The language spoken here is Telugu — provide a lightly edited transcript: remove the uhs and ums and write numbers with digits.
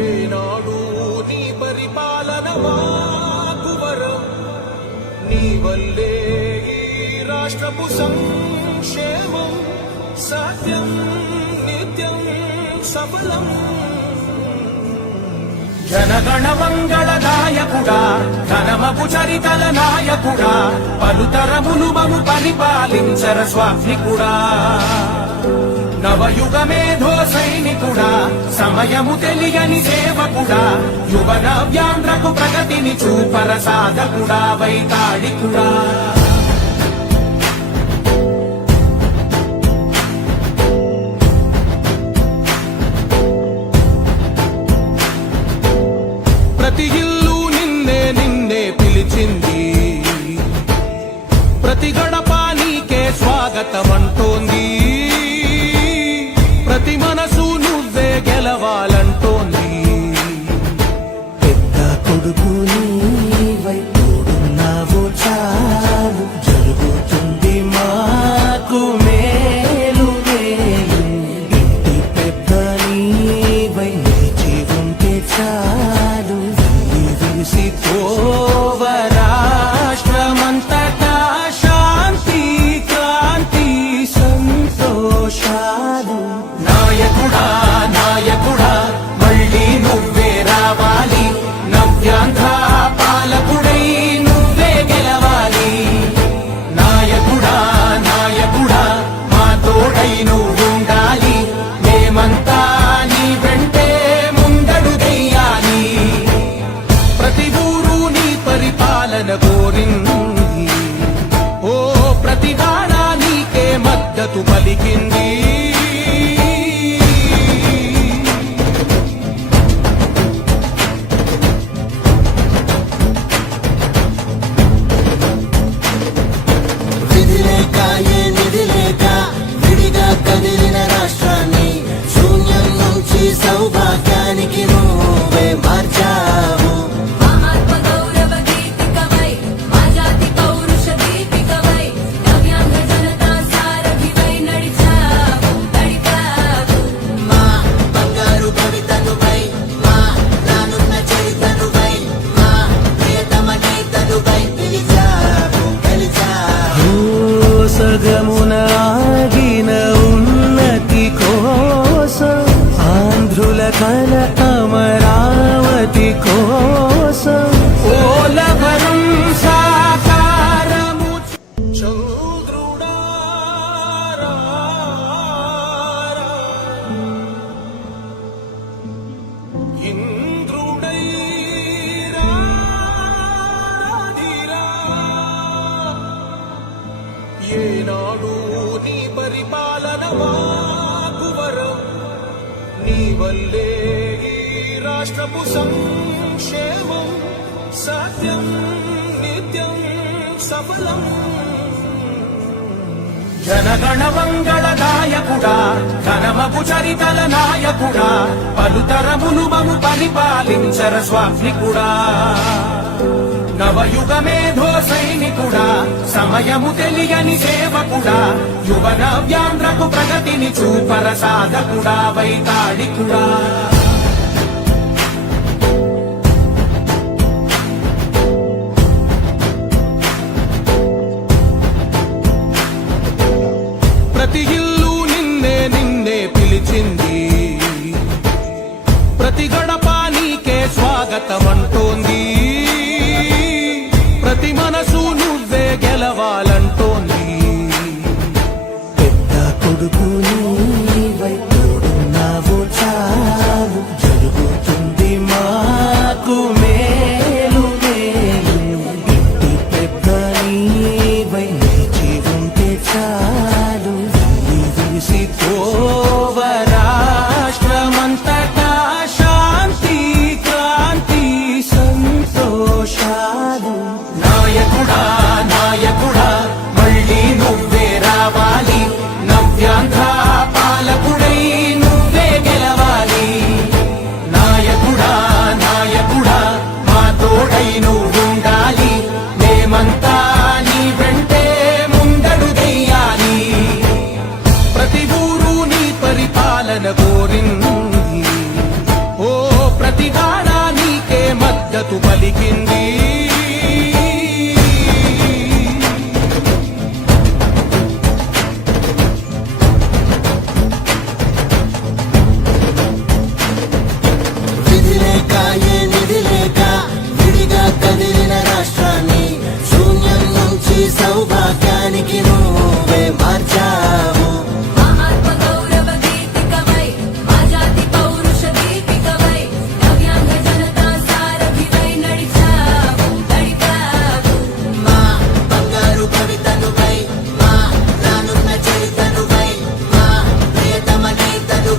ఏనాడు నీ పరిపాలన మాకు వరం, నీ వల్లే ఈ రాష్ట్రపు సంక్షేమం సత్యం నిత్యం సఫలం. జనగణ మంగళ నాయకుడా, ఘనమపు చరితల నాయకుడా, పలుతరములు మము పరిపాలించర స్వామికుడా. నవయుగ మేధో సైనికుడా, సమయము తెలియని సేవకుడా, యువన వ్యాంధ్రకు ప్రగతిని చూపర సాధకుడా, వైతాళికుడా. ప్రతి ఇల్లు నిన్నే నిన్నే పిలిచింది, ప్రతి గడప నీకే స్వాగతమంటోంది, ప్రతి మనసు నువ్వే గెలవాలంటోంది. పెద్ద కొడుకు నీవై తోడున్నావు చాలు, జరుగుతుంది మాకు మేలు మేలు. ఇంటి పెద్ద నీవై నిలిచి ఉంటే చాలు, విసి పోవ రాష్ట్రమంతటా శాంతి క్రాంతి సంతోషాలు. నాయకుడా నాయకుడా మళ్ళీ నువ్వే రావాలి, నవ్యాంధ్ర పాలకుడై నువ్వే గెలవాలి. నాయకుడా నాయకుడా మా తోడై నువ్వుండాలి, మేమంతా నీ వెంటే ముందడుగెయ్యాలి. ప్రతి ఊరు నీ పరిపాలన కోరింది, ఓ ప్రతి వాడ నీకే మద్దతు పలికింది. సౌభాగ్యానికి నువ్వే మార్చావు. ఆత్మ గౌరవ గీతికవై, మా జాతి పౌరుష దీపికవై, నవ్యాంధ్ర జనతా సారథివై నడిచావు నడిపావు. మా బంగారు భవితనువై, మా రానున్న చరితనువై, మా ప్రియతమ గీతనువై పిలిచావు గెలిచావు. సగమున ఆగిన ఉన్నతి కోసం, ఆంధ్రుల కల అమరావతి కోసం, పోలవరం సాకారము. చంద్రుడా ఇంద్రుడై రాధిరా, ఏనాడు నీ పరిపాలన మాకు వరం, నీ వల్లే ఈ రాష్ట్రపు సంక్షేమం సత్యం నిత్యం సఫలం. జనగణ మంగళ నాయకుడా, ఘనమపు చరితల నాయకుడా, పలుతరములు మము పరిపాలించర స్వామికుడా. నవయుగ మేధో సైనికుడా, సమయము తెలియని సేవకుడా, యువన వ్యాంధ్రకు ప్రగతిని చూపర సాధకుడా, వైతాళికుడా.